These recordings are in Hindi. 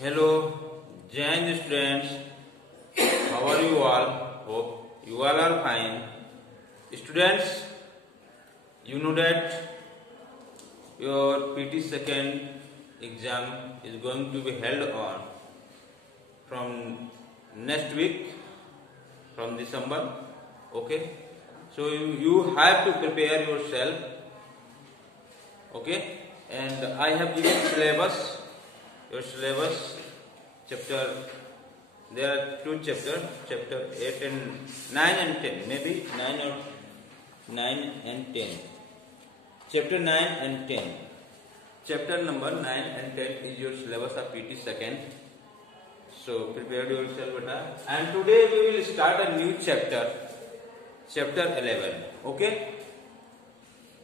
Hello, Jain students. How are you all? Hope you all are fine. Students, you know that your PT second exam is going to be held on from next week, from December. Okay, so you have to prepare yourself. Okay, and I have given syllabus. Your syllabus chapter, there are two chapters, chapter 8 and 9 and 10, maybe 9 or 9 and 10. Chapter 9 and 10. Chapter number 9 and 10 is your syllabus of PT second. So prepare yourself, beta. And today we will start a new chapter, chapter 11. Okay?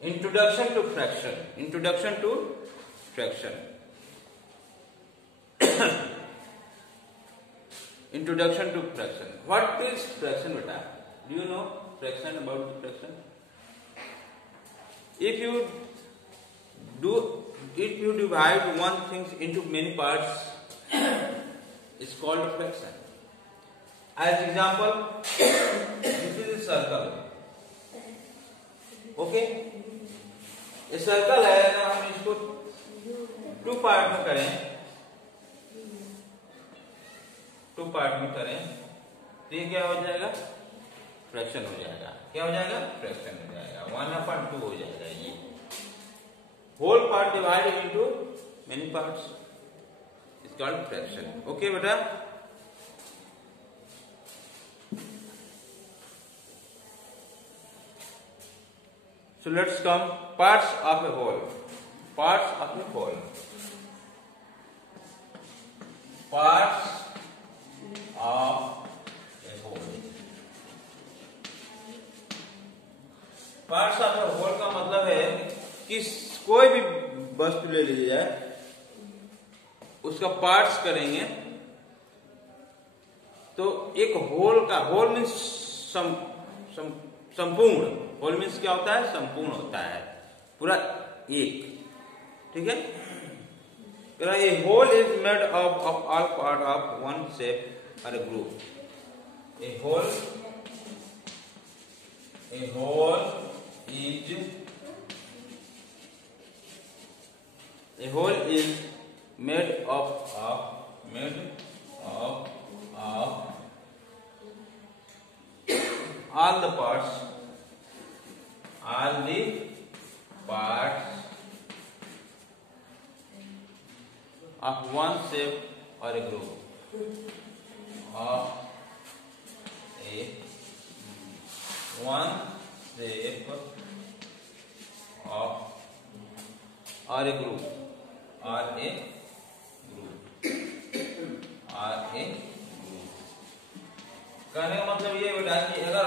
Introduction to fraction. Introduction to fraction. Introduction to fraction. What is fraction, beta? Do you know fraction, about the fraction? If you divide one thing into many parts, it's called a fraction. As example, this is a circle. Okay? A circle है, अगर हम इसको टू पार्ट में करें, तो ये क्या हो जाएगा? फ्रैक्शन हो जाएगा. क्या हो जाएगा? फ्रैक्शन हो जाएगा. 1/2 हो जाएगा. ये whole part divided into many parts is called fraction. Okay बेटा? So let's come parts of a whole. Parts of a whole. Parts of a whole. Parts of a whole का मतलब है कि कोई भी वस्तु ले ली जाए, उसका पार्ट्स करेंगे तो एक होल का, होल मीन्स संपूर्ण. होल मीन्स क्या होता है? संपूर्ण होता है, पूरा एक. ठीक है? A whole is made up of all part of one shape or a group. A whole is made up of all the parts of one shape or a group. Of a one shape of or a group. कहने का मतलब ये बेटा कि अगर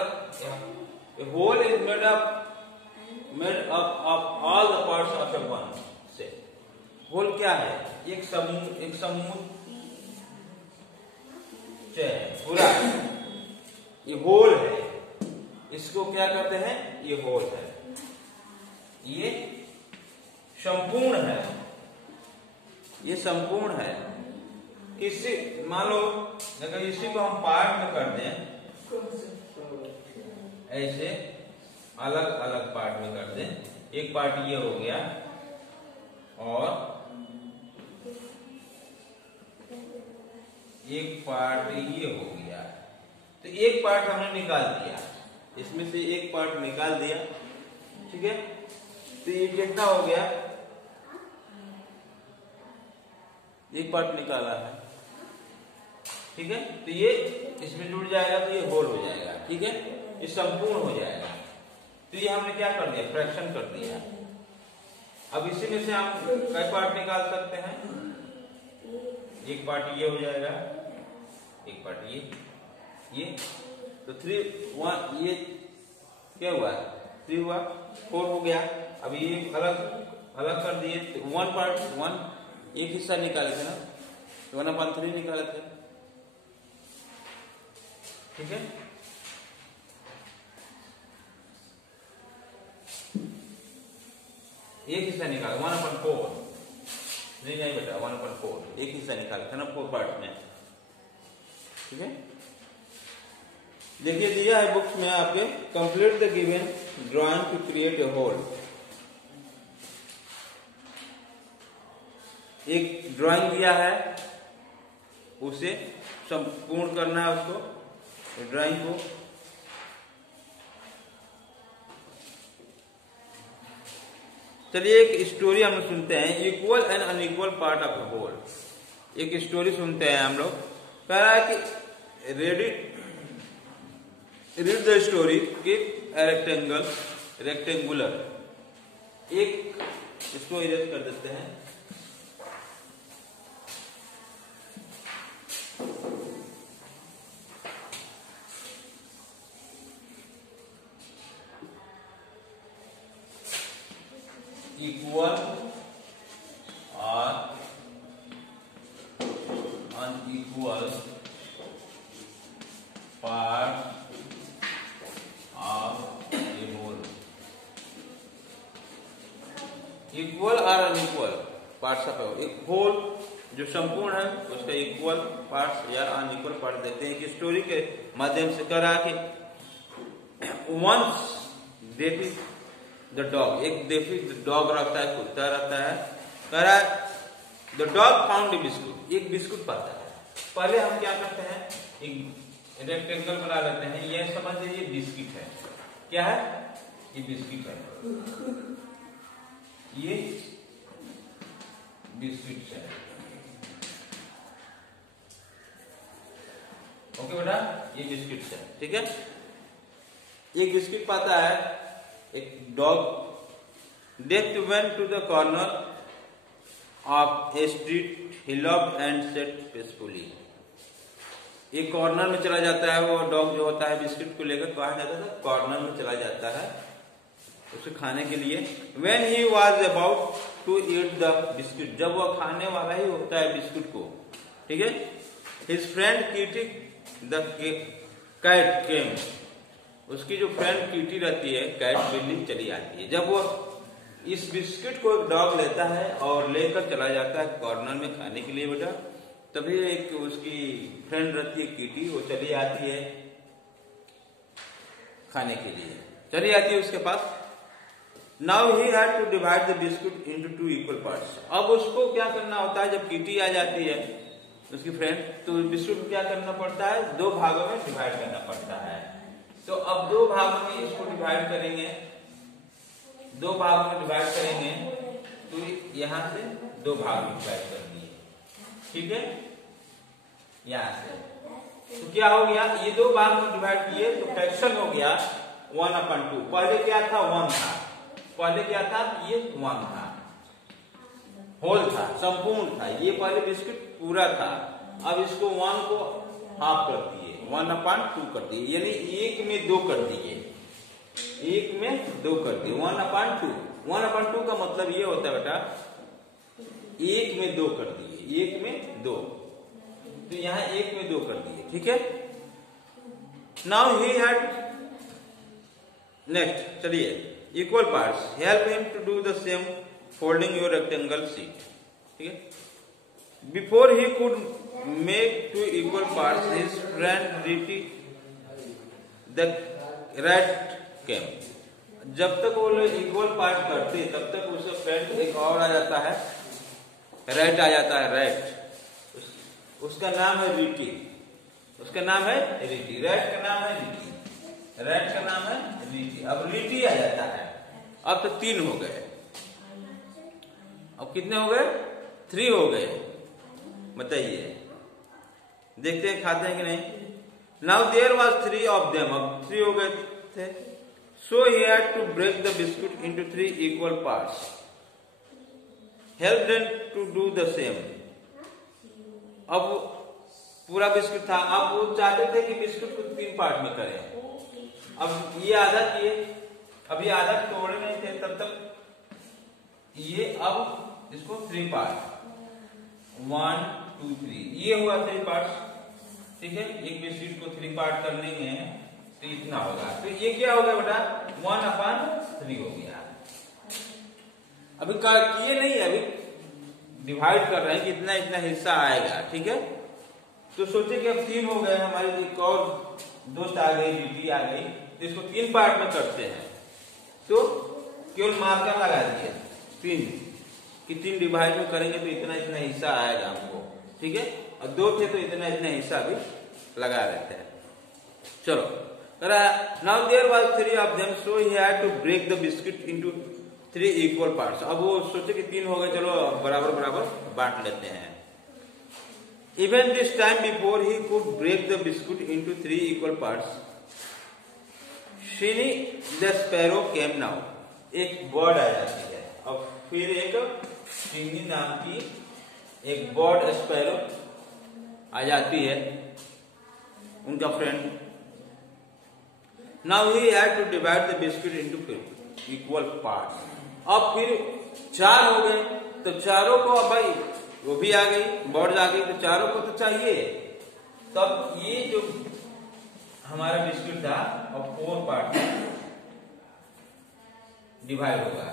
a whole is made up of all the parts of a one shape. Whole क्या है? एक समूह पूरा. ये होल है. इसको क्या कहते हैं? ये होल है. ये संपूर्ण है. ये संपूर्ण है. इसी मान लो अगर इसी को हम पार्ट में कर दें, ऐसे अलग अलग पार्ट में कर दें. एक पार्ट ये हो गया और एक पार्ट ये हो गया. तो एक पार्ट हमने निकाल दिया, इसमें से एक पार्ट निकाल दिया. ठीक है? तो ये कितना हो गया? एक पार्ट निकाला है. ठीक है? तो ये इसमें जुड़ जाएगा तो ये होल हो जाएगा. ठीक है? ये संपूर्ण हो जाएगा. तो ये हमने क्या कर दिया? फ्रैक्शन कर दिया. अब इसी में से हम कई पार्ट निकाल सकते हैं. एक पार्ट ये हो जाएगा, एक पार्ट ये. तो 3 1 ये क्या हुआ? 3 हुआ, 4 हो गया. अब ये अलग कर दिए. 1 पार्ट 1 एक हिस्सा निकाले थे ना, 1/3 निकाले थे. ठीक है? एक हिस्सा निकाला 1/4. नहीं बेटा 1/4 एक हिस्सा निकाला था ना 4 पार्ट में। ठीक है, देखिए दिया है बुक्स में आपके, complete the given drawing to create a whole. एक ड्राइंग दिया है, उसे संपूर्ण करना है उसको, ड्राइंग को। चलिए एक स्टोरी हम सुनते हैं, equal and unequal part of the whole. एक स्टोरी सुनते हैं हम लोग। कह रहा है कि read the story, keep rectangular. एक इसको इरेज कर देते हैं। इक्वल और unequal part of a whole. Equal और अनइक्वल पार्ट्स ऑफ एक होल जो संपूर्ण है उसका इक्वल पार्ट्स या अनइक्वल पार्ट देते हैं। कि स्टोरी के माध्यम से करा कि वंस देती द डॉग, एक देखी डॉग रहता है, कुत्ता रहता है। कह रहा है the dog found a biscuit, एक बिस्कुट पाता है। पहले हम क्या करते हैं, एक रेक्टेंगल बना लेते हैं। ये समझ लीजिए बिस्किट है। क्या है ये? बिस्किट है, ये बिस्किट है। ओके बेटा, ये बिस्किट है। ठीक है, एक बिस्किट पाता है एक dog. Death went to the corner of a street, he loved and set peacefully. एक कॉर्नर में चला जाता है वो डॉग जो होता है, बिस्किट को लेकर कहा जाता था, कॉर्नर में चला जाता है उसे खाने के लिए। When he was about to eat the biscuit, जब वह खाने वाला ही होता है बिस्कुट को। ठीक है, his friend Kitty the cat came, उसकी जो फ्रेंड कीटी रहती है, कैट बिल्ली, चली आती है। जब वो इस बिस्किट को एक डॉग लेता है और लेकर चला जाता है कॉर्नर में खाने के लिए बेटा, तभी एक उसकी फ्रेंड रहती है कीटी, वो चली आती है खाने के लिए, चली आती है उसके पास। Now he had to divide the biscuit into 2 equal parts. अब उसको क्या करना होता है, जब कीटी आ जाती है उसकी फ्रेंड, तो बिस्कुट क्या करना पड़ता है, 2 भागों में डिवाइड करना पड़ता है। तो अब 2 भागों में इसको डिवाइड करेंगे, 2 भागों में डिवाइड करेंगे, तो यहां से 2 भाग में डिवाइड कर दिए। ठीक है, यहां से तो क्या हो गया, ये 2 भाग में डिवाइड किए तो फ्रैक्शन हो गया 1/2। पहले क्या था, 1 था। पहले क्या था, ये 1 था, होल था, संपूर्ण था। ये पहले बिस्कुट पूरा था, अब इसको 1 को हाफ कर दिए, 1/2 कर दिए, यानी 1 में 2 कर दिए, 1 में 2 कर दिए, 1/2। 1/2 का मतलब ये होता है बेटा 1 में 2 कर दिए, 1 में 2, तो यहां 1 में 2 कर दिए। ठीक है, नाउ ही हैड, नेक्स्ट चलिए, equal parts, help him to do the same folding your rectangle sheet. ठीक है, before he could make 2 equal parts, his friend Riti the rat came. जब तक वो लोग इक्वल पार्ट करते तब तक उसका फ्रेंड एक और आ जाता है, रैट आ जाता है, रैट। उसका नाम है रिटी, उसका नाम है रिटी, रैट का नाम है रिटी, रैट का नाम है रिटी। अब रिटी आ जाता है। अब तो 3 हो गए, अब कितने हो गए, 3 हो गए। बताइए, देखते हैं खाते हैं कि नहीं। Now there was 3 of them, अब 3 हो गए थे। So he had to break the biscuit into 3 equal parts, help them to do the same. अब पूरा बिस्कुट था, अब वो चाहते थे कि बिस्कुट को 3 पार्ट में करें। अब ये आधा किए, अब ये आधा तोड़े नहीं थे तब तक, ये अब इसको 3 पार्ट, 1 2 3, ये हुआ 3 पार्ट। ठीक है, एक बिस्किट को 3 पार्ट करने में तो इतना होगा, तो ये क्या हो गया बेटा, 1/3 हो गया। अभी किए नहीं, अभी डिवाइड कर रहे हैं कि इतना इतना हिस्सा आएगा, ठीक है। तो सोचे कि अब 3 हो गए, हमारी एक और दोस्त आ गई, बेटी आ गई, तो इसको 3 पार्ट में करते हैं। तो केवल मार्कर लगा दिए 3 कि 3 डिवाइड में करेंगे तो इतना इतना हिस्सा आएगा हमको, ठीक है। और 2 थे तो इतना इतना हिस्सा भी लगा देते हैं। चलो now there was 3 of them, so he had to break the biscuit into 3 equal parts. अब वो सोचे कि 3 हो गए, चलो बराबर बराबर बांट लेते हैं। Even this time before he could break the biscuit into 3 equal parts, Shinny the sparrow came now. एक बर्ड आ जाती है, अब फिर एक शिनी नाम की एक बर्ड स्पैरो आ जाती है, उनका friend. Now he had to divide the biscuit into equal parts. अब फिर 4 हो गए, तो चारों को अब भाई वो भी आ गई, बर्ड्स आ गई, तो चारों को तो चाहिए। तब ये जो हमारा बिस्किट था अब 4 पार्ट में डिवाइड होगा,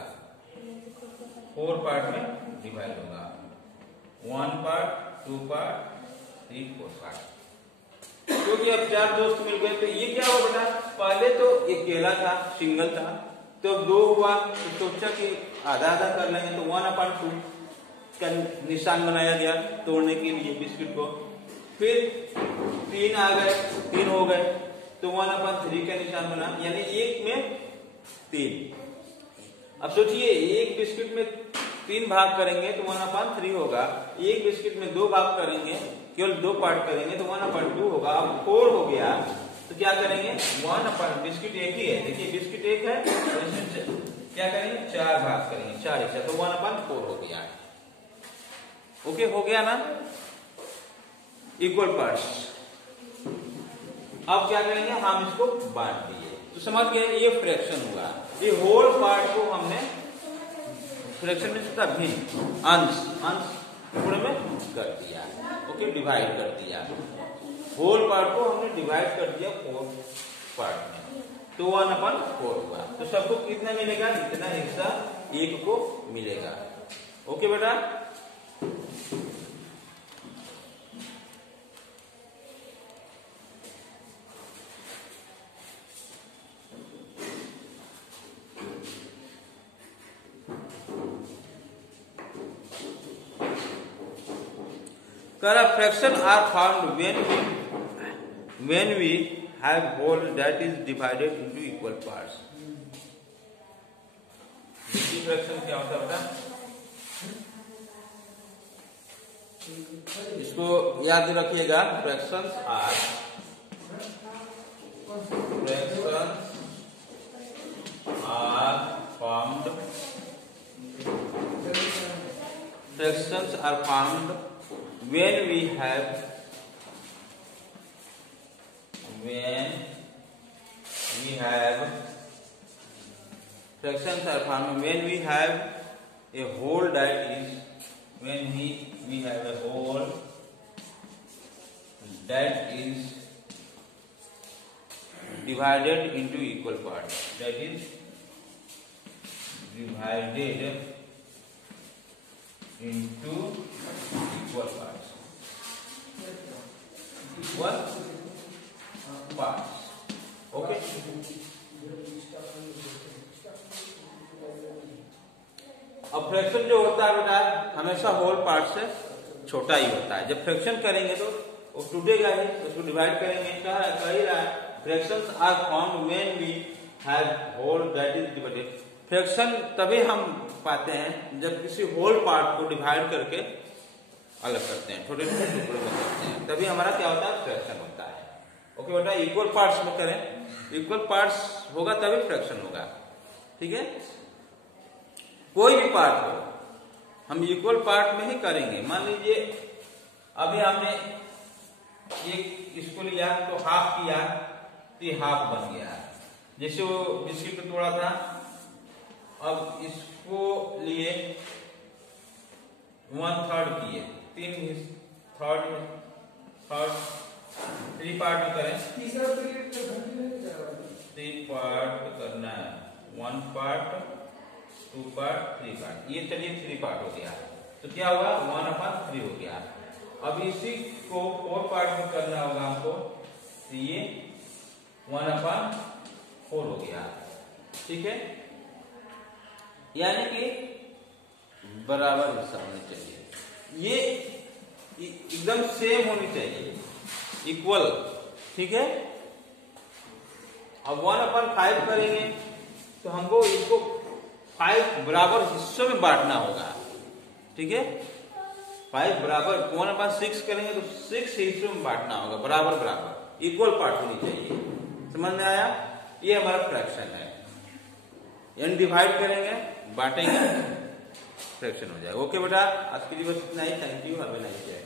4 पार्ट में डिवाइड होगा, 1 पार्ट, 2 पार्ट, 3, 4 पार्ट। क्योंकि अब 4 दोस्त मिल गए, तो ये क्या हुआ बेटा, पहले तो एक केला था, सिंगल था, तो 2 हुआ, तो सोचा कि आधा आधा कर लेंगे, तो 1/2 का निशान बनाया गया तोड़ने के लिए बिस्किट को। फिर 3 आ गए, 3 हो गए, तो 1/3 का निशान बना, यानी 1 में 3। अब सोचिए एक बिस्किट में 3 भाग करेंगे तो 1/3 होगा, एक बिस्किट में 2 भाग करेंगे, केवल 2 पार्ट करेंगे तो 1/2 होगा। अब 4 हो गया, तो क्या करेंगे, बिस्किट एक ही है, देखिए बिस्किट एक है, और इसमें क्या करेंगे, 4 भाग करेंगे, 4 हिस्सा, तो 1/4 हो गया। ओके, हो गया ना, इक्वल पार्ट्स। अब क्या करेंगे, हम इसको बांट दिए, तो समझ गए ये फ्रैक्शन हुआ। ये होल पार्ट को हमने फ्रैक्शन में से भिन्न अंश टुकड़े में कर दिया, ओके, डिवाइड कर दिया। होल पार्ट को हमने डिवाइड कर दिया 4 पार्ट में, तो 1/4 हुआ। तो सबको कितना मिलेगा, इतना हिस्सा 1 को मिलेगा। ओके बेटा, fractions are found when we have whole that is divided into equal parts. Fraction क्या होता है बेटा, इसको याद रखिएगा। Fractions are found when we have fractions are found when we have a whole that is we have a whole that is divided into equal parts, that is divided into equal parts, okay। अब फ्रैक्शन जो होता है बेटा हमेशा होल पार्ट से छोटा ही होता है। जब फ्रैक्शन करेंगे तो वो टूटेगा ही, उसको डिवाइड करेंगे। कह ही रहा है fractions are found when we have whole that is divided. Fraction तभी हम पाते हैं जब किसी होल पार्ट को डिवाइड करके अलग करते हैं, छोटे छोटे टुकड़े में करते हैं, तभी हमारा क्या होता है, फ्रैक्शन होता है। ओके बेटा, इक्वल पार्ट्स में करें, इक्वल पार्ट्स होगा तभी फ्रैक्शन होगा, ठीक है। कोई भी पार्ट हो हम इक्वल पार्ट में ही करेंगे। मान लीजिए अभी हमने एक इसको लिया तो हाफ किया तो ये हाफ बन गया, जैसे वो बिस्किट को तोड़ा था। अब इसको लिए 1/3 किए, 3 पार्ट में करें, 3 पार्ट करना है, 1 पार्ट 2 पार्ट 3 पार्ट, ये चलिए 3 पार्ट हो गया। तो क्या हुआ 1/3 हो गया। अब इसी को 4 पार्ट में करना होगा हमको, तो ये 1/4 हो गया। ठीक है, यानी कि बराबर हिस्सा होनी चाहिए, ये एकदम सेम होनी चाहिए, इक्वल। ठीक है, अब 1/5 करेंगे तो हमको इसको 5 बराबर हिस्सों में बांटना होगा। ठीक है, 5 बराबर 1/6 करेंगे तो 6 हिस्सों में बांटना होगा, बराबर बराबर इक्वल पार्ट होनी चाहिए। समझ में आया? ये हमारा फ्रैक्शन है, यानी डिवाइड करेंगे, बांटेंगे, फ्रैक्शन हो जाएगा। ओके बेटा, आज के लिए बस इतना ही। Thank you, have a nice day.